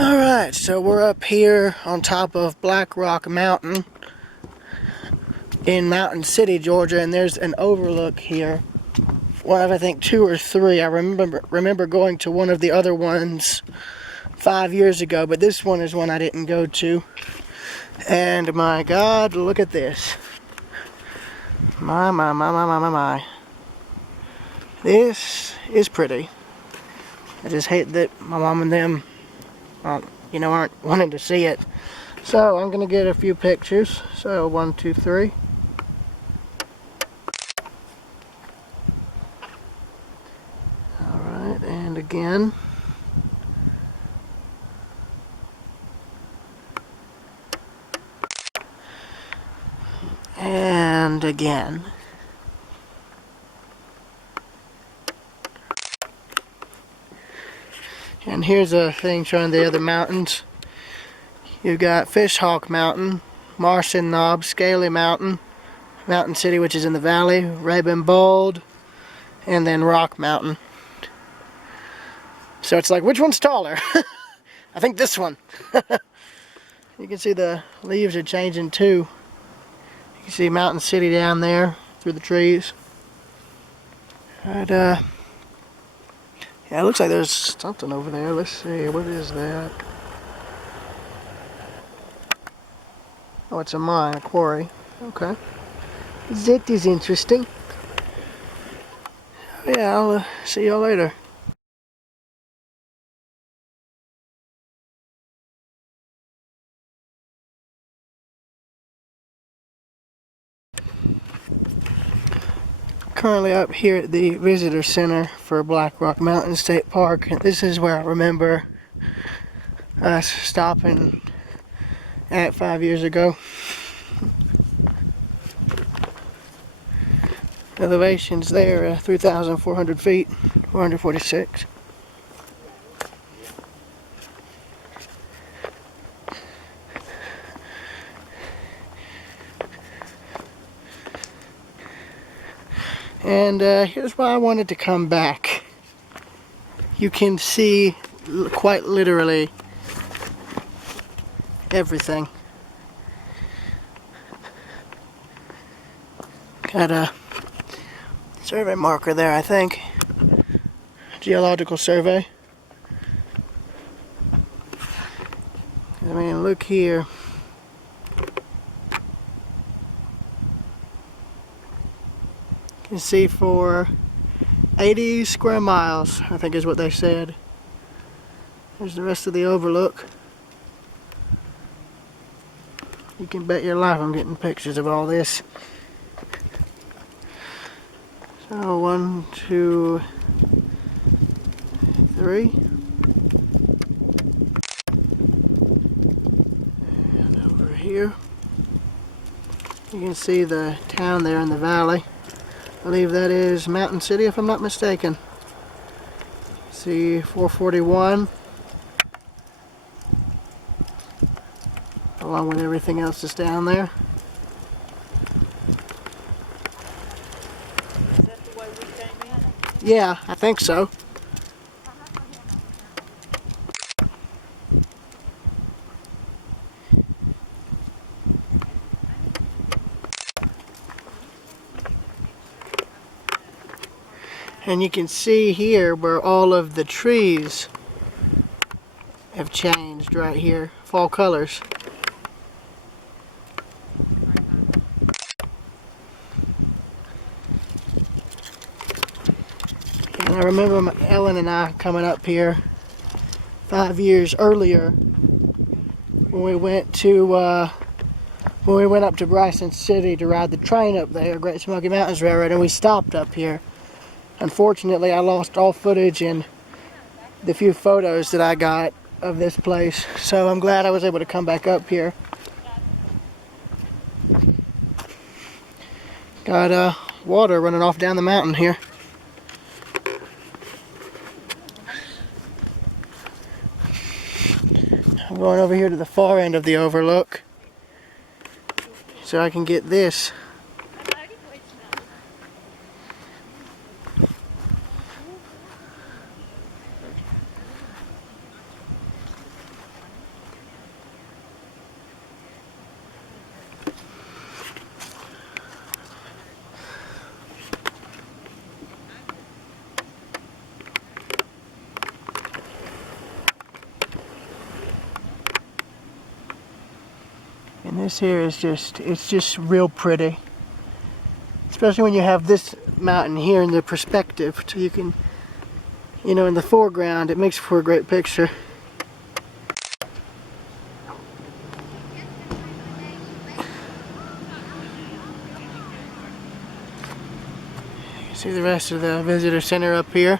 Alright, so we're up here on top of Black Rock Mountain in Mountain City, Georgia, and there's an overlook here. One of, I think, 2 or 3. I remember going to one of the other ones 5 years ago, but this one is one I didn't go to. And my God, look at this. My. This is pretty. I just hate that my mom and them aren't wanting to see it. So I'm gonna get a few pictures. So 1, 2, 3. Alright, and again. And again. And here's a thing showing the other mountains. You've got Fishhawk Mountain, Martian Knob, Scaly Mountain, Mountain City, which is in the valley, Rabin Bold, and then Rock Mountain. So it's like, which one's taller? I think this one. You can see the leaves are changing too. You can see Mountain City down there through the trees. But, yeah, it looks like there's something over there. Let's see, what is that? Oh, it's a mine, a quarry. Okay. That is interesting. Yeah, I'll see y'all later. Currently up here at the visitor center for Black Rock Mountain State Park. This is where I remember us stopping at 5 years ago. Elevations there, 3,400 feet, 446. And here's why I wanted to come back. You can see quite literally everything. Got a survey marker there, I think. Geological survey. I mean, look here. You can see for 80 square miles, I think is what they said. There's the rest of the overlook. You can bet your life I'm getting pictures of all this. So 1, 2, 3. And over here. You can see the town there in the valley. I believe that is Mountain City, if I'm not mistaken. See 441. Along with everything else that's down there. Is that the way we came in? Yeah, I think so. And you can see here where all of the trees have changed right here. Fall colors. And I remember Ellen and I coming up here 5 years earlier when we went up to Bryson City to ride the train up there, Great Smoky Mountains Railroad, and we stopped up here. Unfortunately, I lost all footage and the few photos that I got of this place, so I'm glad I was able to come back up here. Got water running off down the mountain here. I'm going over here to the far end of the overlook so I can get this. And this here is it's just real pretty. Especially when you have this mountain here in the perspective, so you can, you know, in the foreground, it makes for a great picture. You see the rest of the visitor center up here.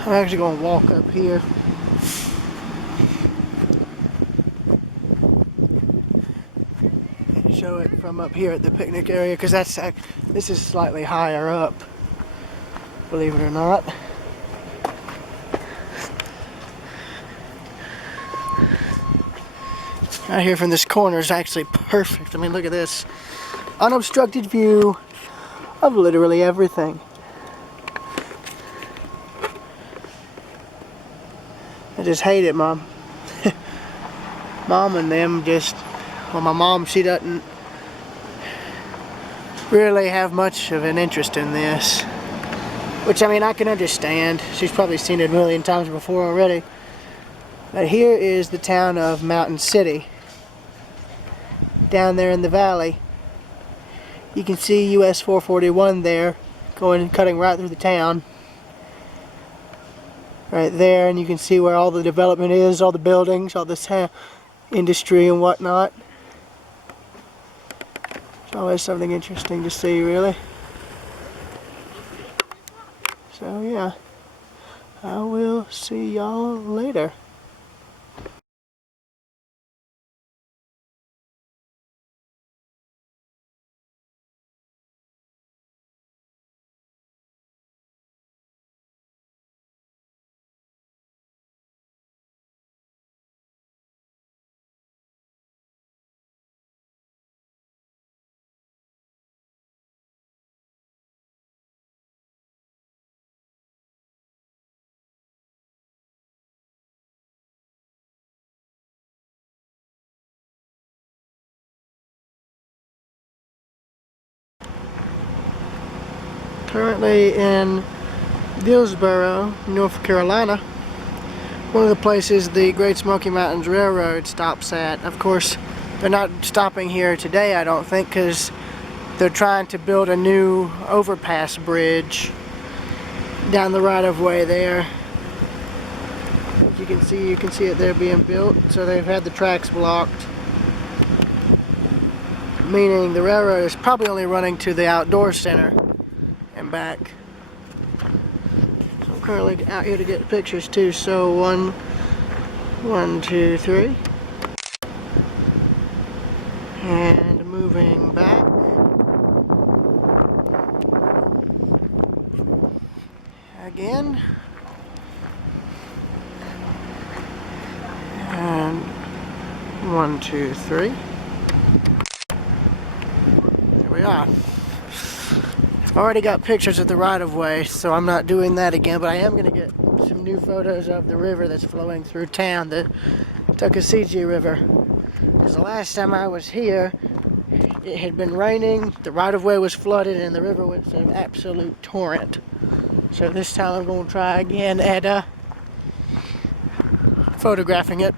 I'm actually going to walk up here. And show it from up here at the picnic area, because this is slightly higher up, believe it or not. Right here from this corner is actually perfect. I mean, look at this. Unobstructed view of literally everything. I just hate it, Mom. Mom and them just, well, my mom, she doesn't really have much of an interest in this. Which, I mean, I can understand. She's probably seen it a million times before already. But here is the town of Mountain City. Down there in the valley. You can see US 441 there, cutting right through the town. Right there, and you can see where all the development is, all the buildings, all this industry and whatnot. It's always something interesting to see, really. So yeah, I will see y'all later. Currently in Dillsboro, North Carolina. One of the places the Great Smoky Mountains Railroad stops at. Of course, they're not stopping here today, I don't think, because they're trying to build a new overpass bridge down the right-of-way there. As you can see it there being built. So they've had the tracks blocked, meaning the railroad is probably only running to the outdoor center and back. So I'm currently out here to get pictures too. So one, two, three, and moving back. Again. And 1, 2, 3. There we are. I've already got pictures of the right-of-way, so I'm not doing that again, but I am going to get some new photos of the river that's flowing through town, the Tuckasegee River. Because the last time I was here, it had been raining, the right-of-way was flooded, and the river was an absolute torrent. So this time I'm going to try again at photographing it.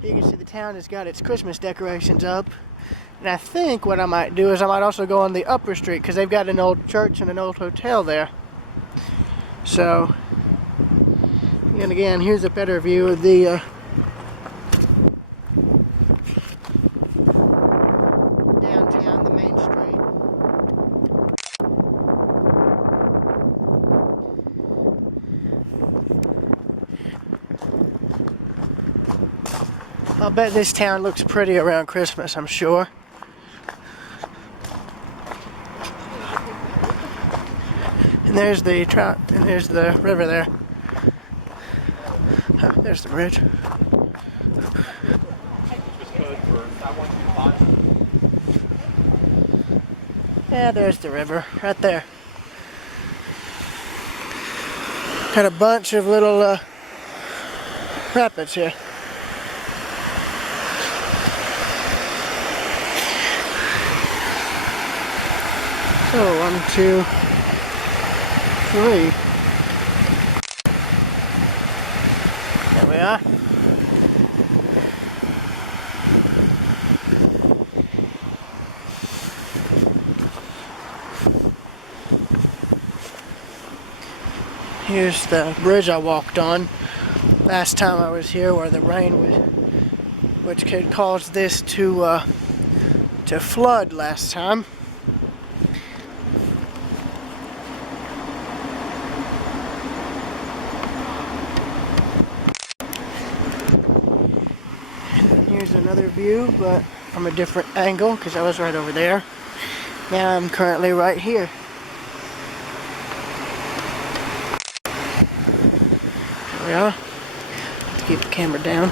You can see the town has got its Christmas decorations up. And I think what I might do is I might also go on the upper street, because they've got an old church and an old hotel there. So, and again, here's a better view of the downtown, the main street. I'll bet this town looks pretty around Christmas, I'm sure. And there's the river there. Oh, there's the bridge. Yeah, there's the river, right there. Got a bunch of little rapids here. So 1, 2, 3. There we are. Here's the bridge I walked on last time I was here, where the rain was, which could cause this to flood last time. Here's another view, but from a different angle, because I was right over there. Now I'm currently right here. There we are. Let's keep the camera down.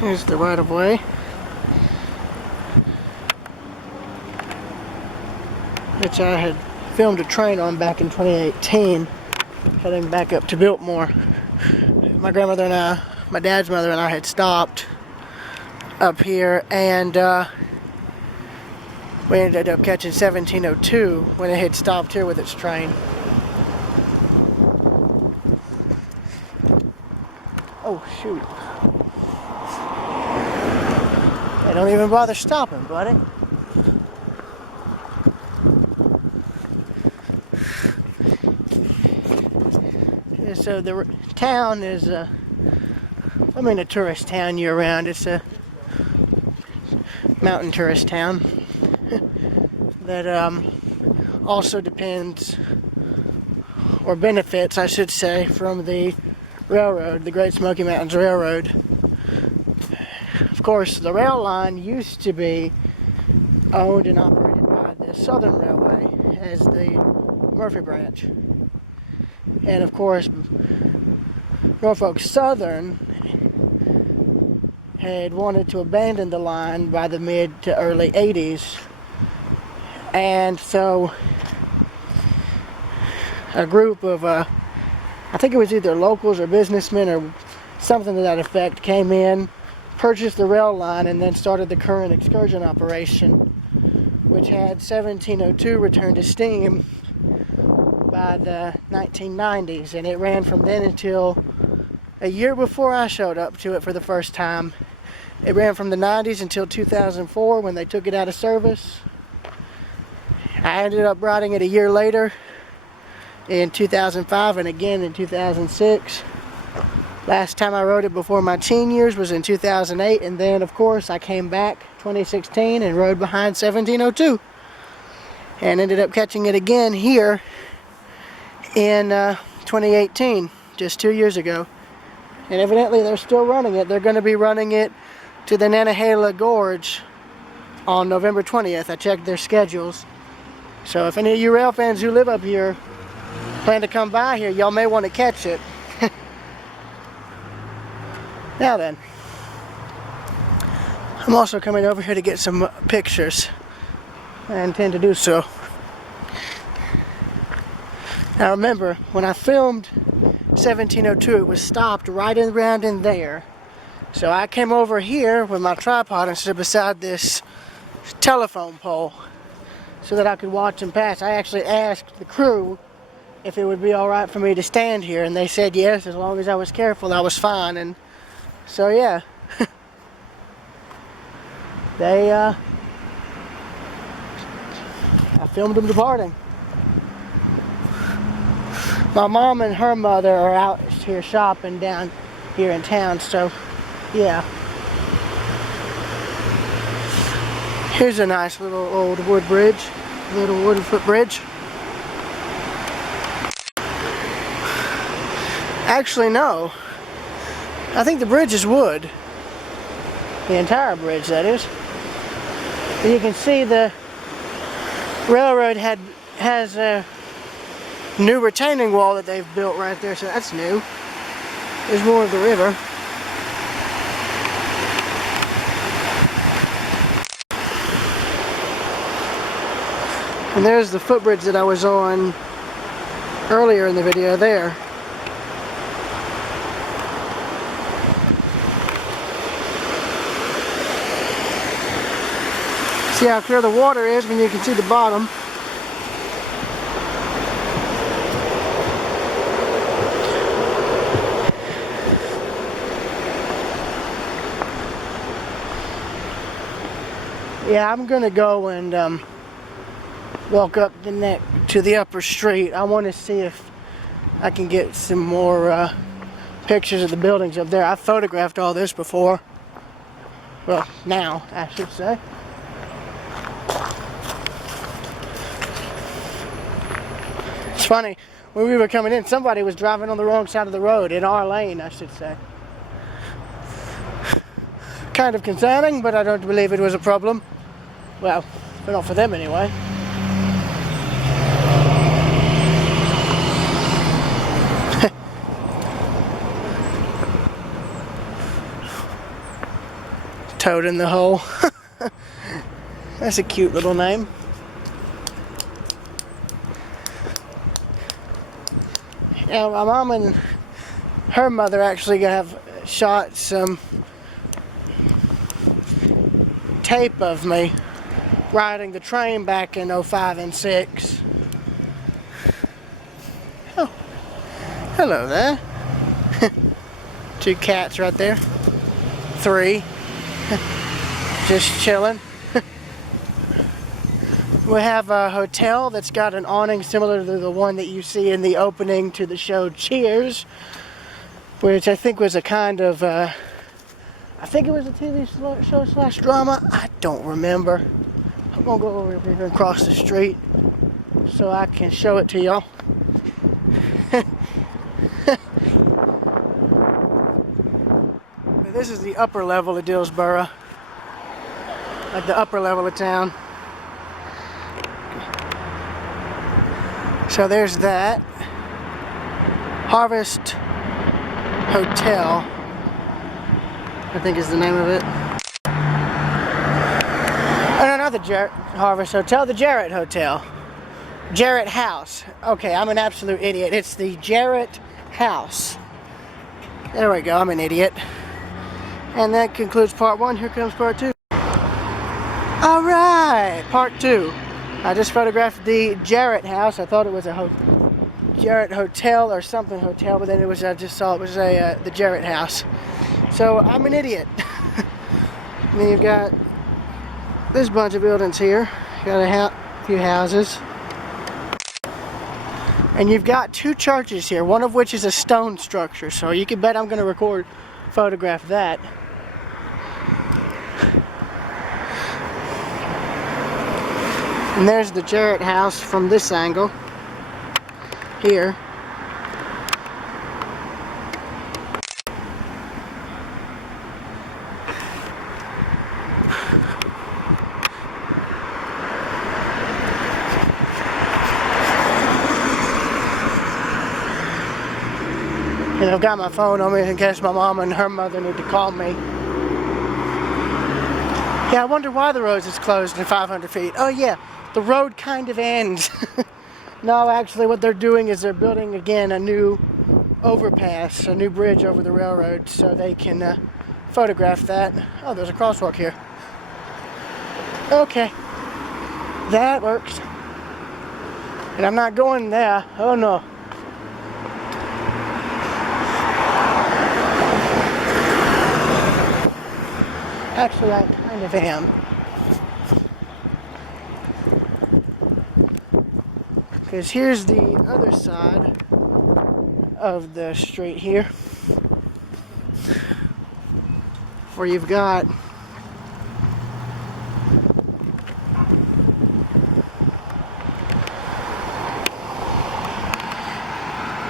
Here's the right of way. Which I had filmed a train on back in 2018, heading back up to Biltmore. My grandmother and I, my dad's mother and I had stopped up here, and we ended up catching 1702 when it had stopped here with its train. Oh shoot. They don't even bother stopping, buddy. Yeah, so the town is a tourist town year round. It's a mountain tourist town that also depends, or benefits I should say, from the railroad, the Great Smoky Mountains Railroad. Of course, the rail line used to be owned and operated by the Southern Railway as the Murphy branch. And of course, Norfolk Southern had wanted to abandon the line by the mid to early 80s. And so a group of, I think it was either locals or businessmen or something to that effect, came in, purchased the rail line, and then started the current excursion operation, which had 1702 return to steam by the 1990s, and it ran from then until a year before I showed up to it for the first time. It ran from the 90s until 2004 when they took it out of service. I ended up riding it a year later in 2005 and again in 2006. Last time I rode it before my teen years was in 2008, and then of course I came back 2016 and rode behind 1702 and ended up catching it again here in 2018, just 2 years ago. And evidently they're still running it. They're going to be running it to the Nantahala Gorge on November 20th. I checked their schedules. So if any of you rail fans who live up here plan to come by here, y'all may want to catch it. Now then, I'm also coming over here to get some pictures. I intend to do so. Now remember, when I filmed 1702, it was stopped right around in there. So I came over here with my tripod and stood beside this telephone pole so that I could watch them pass. I actually asked the crew if it would be alright for me to stand here, and they said yes, as long as I was careful, I was fine. And so yeah, I filmed them departing. My mom and her mother are out here shopping down here in town, so yeah. Here's a nice little old wood bridge, little wooden footbridge. Actually, no. I think the bridge is wood. The entire bridge, that is. And you can see the railroad has a new retaining wall that they've built right there, so that's new. There's more of the river. And there's the footbridge that I was on earlier in the video there. See how clear the water is when you can see the bottom. Yeah, I'm gonna go and walk up to the upper street. I want to see if I can get some more pictures of the buildings up there. I photographed all this before. Well, now I should say. It's funny, when we were coming in, somebody was driving on the wrong side of the road, in our lane, I should say. Kind of concerning, but I don't believe it was a problem. Well, but not for them anyway. Toad in the hole. That's a cute little name. Yeah, my mom and her mother actually have shot some tape of me riding the train back in 05 and 06. Oh, hello there. 2 cats right there. 3. Just chilling. We have a hotel that's got an awning similar to the one that you see in the opening to the show Cheers, which I think was a kind of, I think it was a TV show slash drama. I don't remember. I'm gonna go over here and cross the street so I can show it to y'all. This is the upper level of Dillsboro, like the upper level of town. So there's that. Harvest Hotel, I think is the name of it. Oh no, not the Harvest Hotel, the Jarrett Hotel. Jarrett House. Okay, I'm an absolute idiot. It's the Jarrett House. There we go, I'm an idiot. And that concludes part 1. Here comes part 2. Alright, part 2. I just photographed the Jarrett House. I thought it was a Jarrett Hotel or something hotel, but then I just saw it was the Jarrett House. So I'm an idiot. And then you've got this bunch of buildings here. Got a few houses. And you've got 2 churches here, one of which is a stone structure. So you can bet I'm going to photograph that. And there's the Jarrett House from this angle here. And I've got my phone on me in case my mom and her mother need to call me. Yeah, I wonder why the road is closed in 500 feet. Oh yeah, the road kind of ends. No, actually what they're doing is they're building again a new overpass, a new bridge over the railroad so they can photograph that. Oh, there's a crosswalk here. Okay, that works. And I'm not going there. Oh no. Actually, I kind of am. Because here's the other side of the street here, where you've got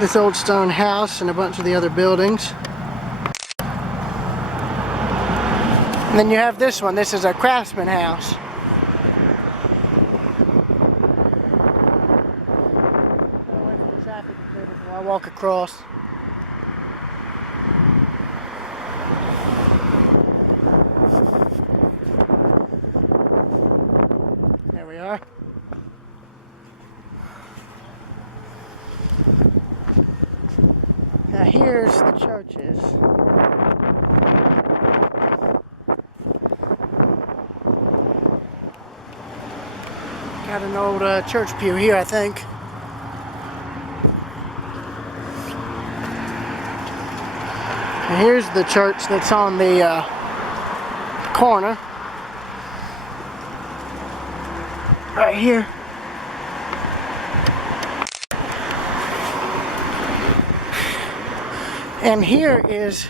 this old stone house and a bunch of the other buildings. And then you have this one. This is a craftsman house. I'll wait for the traffic to clear before I walk across. There we are. here's the churches. Got an old church pew here, I think. And here's the church that's on the corner. Right here. And here is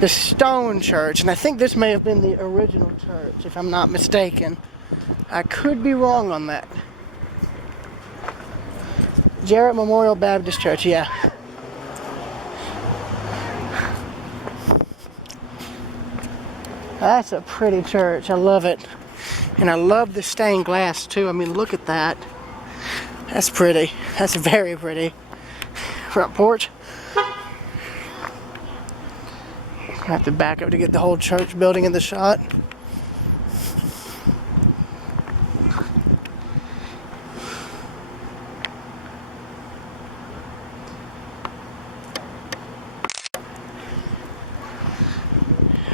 the stone church, and I think this may have been the original church, if I'm not mistaken. I could be wrong on that. Jarrett Memorial Baptist Church, yeah. That's a pretty church. I love it. And I love the stained glass too. I mean, look at that. That's pretty. That's very pretty. Front porch. I have to back up to get the whole church building in the shot.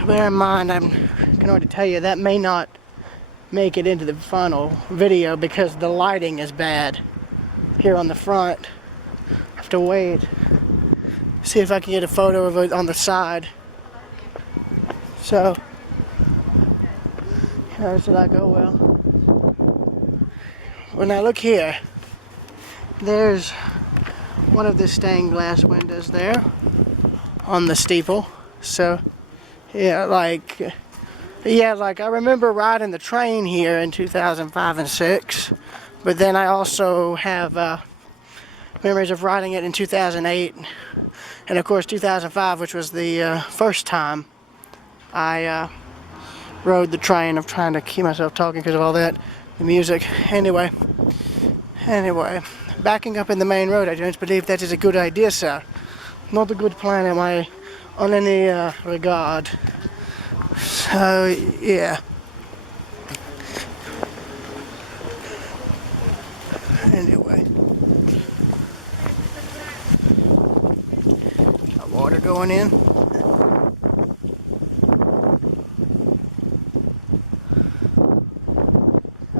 Bear in mind, I can already tell you that may not make it into the final video because the lighting is bad here on the front. I have to wait. See if I can get a photo of it on the side. So, I was like, oh well. When I look here, there's one of the stained glass windows there on the steeple. So, yeah, like I remember riding the train here in 2005 and 6, but then I also have memories of riding it in 2008, and of course 2005, which was the first time I rode the train. I'm trying to keep myself talking because of all that, the music. Anyway, backing up in the main road, I don't believe that is a good idea, sir. Not a good plan am I on any regard. So, yeah. Anyway. Got water going in.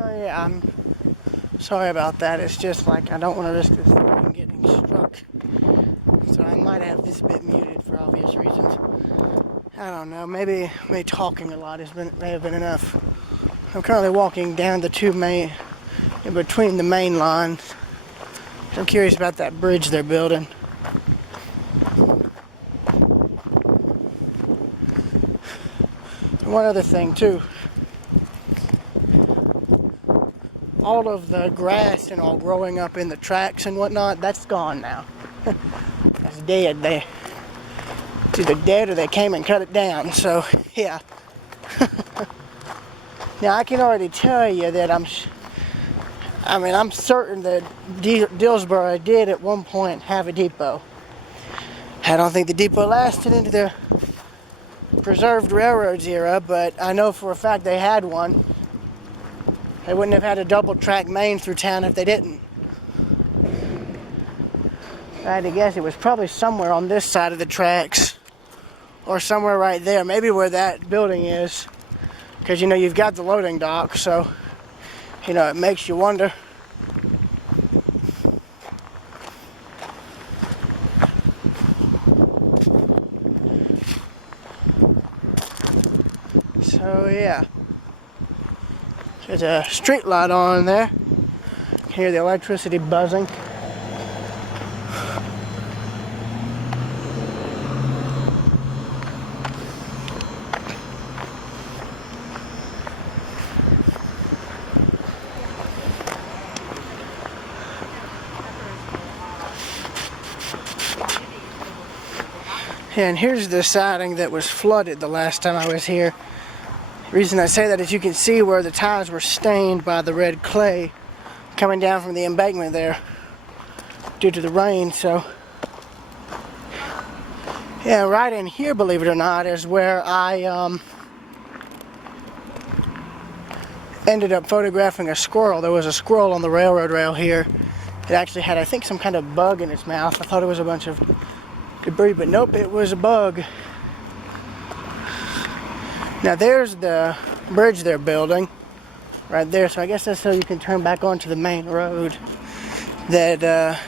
Oh yeah, I'm sorry about that. It's just like I don't want to risk this thing getting struck. So I might have this bit muted for obvious reasons. I don't know, maybe talking a lot may have been enough. I'm currently walking down the in between the main lines. I'm curious about that bridge they're building. And one other thing too. All of the grass and all growing up in the tracks and whatnot, that's gone now. That's dead there. It's either dead or they came and cut it down, so yeah. Now I can already tell you that I'm certain that Dillsboro did at one point have a depot. I don't think the depot lasted into the preserved railroads era, but I know for a fact they had one. They wouldn't have had a double track main through town if they didn't. I had to guess it was probably somewhere on this side of the tracks. Or somewhere right there, maybe where that building is. Because, you've got the loading dock, so, it makes you wonder. So, yeah. There's a street light on there. You can hear the electricity buzzing. And here's the siding that was flooded the last time I was here. The reason I say that is you can see where the tires were stained by the red clay coming down from the embankment there due to the rain. So yeah, right in here, believe it or not, is where I ended up photographing a squirrel. There was a squirrel on the railroad rail here. It actually had, I think, some kind of bug in its mouth. I thought it was a bunch of debris, but nope, it was a bug. Now there's the bridge they're building right there, so I guess that's so you can turn back onto the main road that that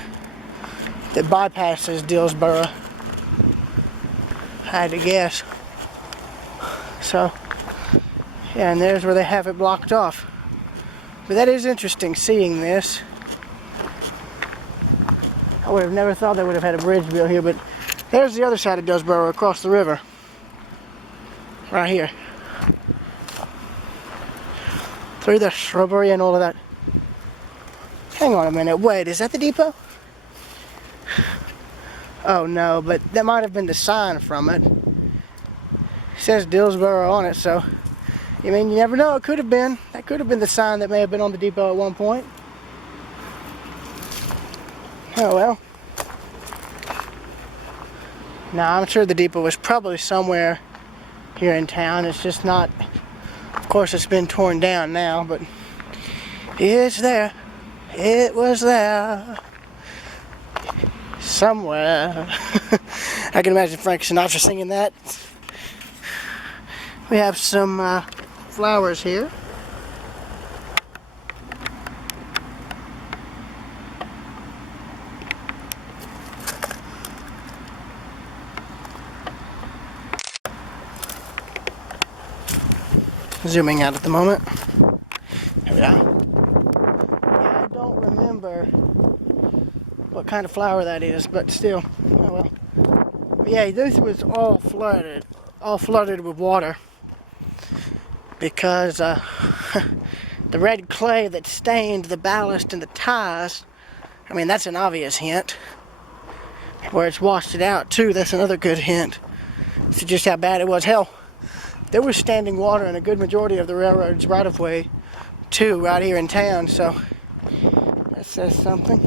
bypasses Dillsboro. I had to guess. So yeah, and there's where they have it blocked off. But that is interesting seeing this. I would have never thought they would have had a bridge built here, but there's the other side of Dillsboro across the river. Right here. Through the shrubbery and all of that. Hang on a minute, wait, is that the depot? Oh no, but that might have been the sign from it. It says Dillsboro on it, so I mean, you never know, it could have been. That could have been the sign that may have been on the depot at one point. Oh well. Now, I'm sure the depot was probably somewhere here in town. It's just not, of course it's been torn down now, but it's there. It was there. Somewhere. I can imagine Frank Sinatra singing that. We have some flowers here. Zooming out at the moment. Here we are. Yeah, I don't remember what kind of flower that is, but still, oh well. But yeah, this was all flooded with water because the red clay that stained the ballast and the ties. I mean, that's an obvious hint. Where it's washed it out too, that's another good hint to just how bad it was. Hell, there was standing water in a good majority of the railroad's right-of-way too, right here in town, so that says something.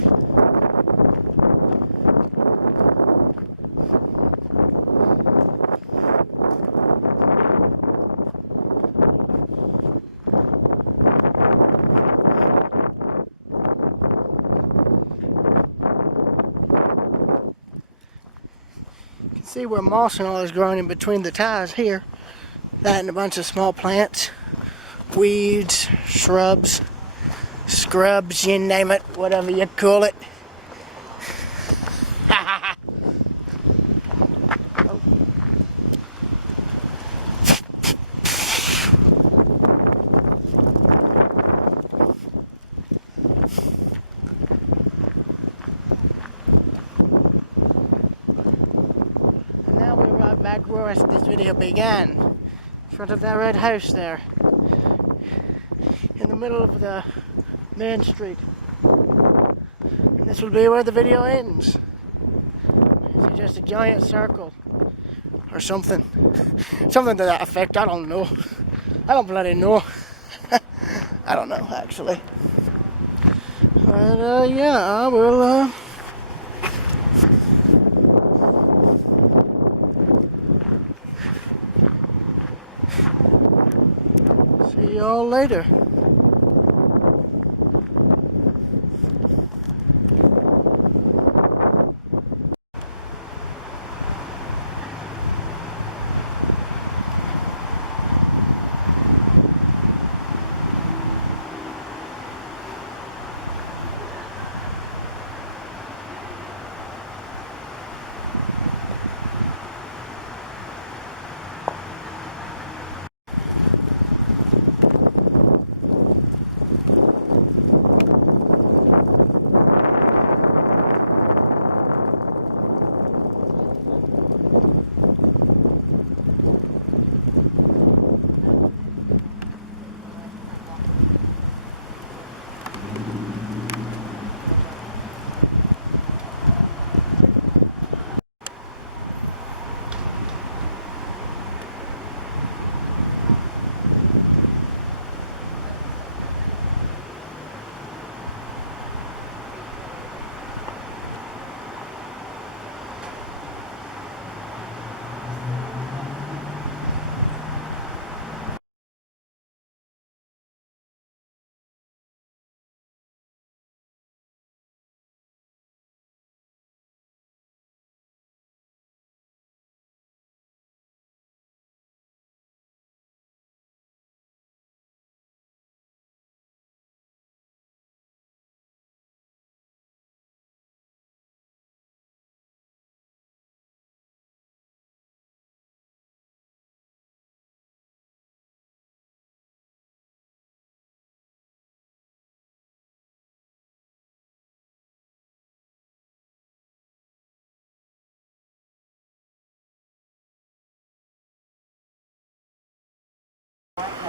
You can see where moss and all is growing in between the ties here. That and a bunch of small plants, weeds, shrubs, scrubs, you name it, whatever you call it. And now we're right back where this video began. In front of that red house there. In the middle of the main street. And this will be where the video ends. It's just a giant circle. Or something. Something to that effect, I don't know. I don't bloody know. I don't know, actually. But, yeah, I will, see y'all later. White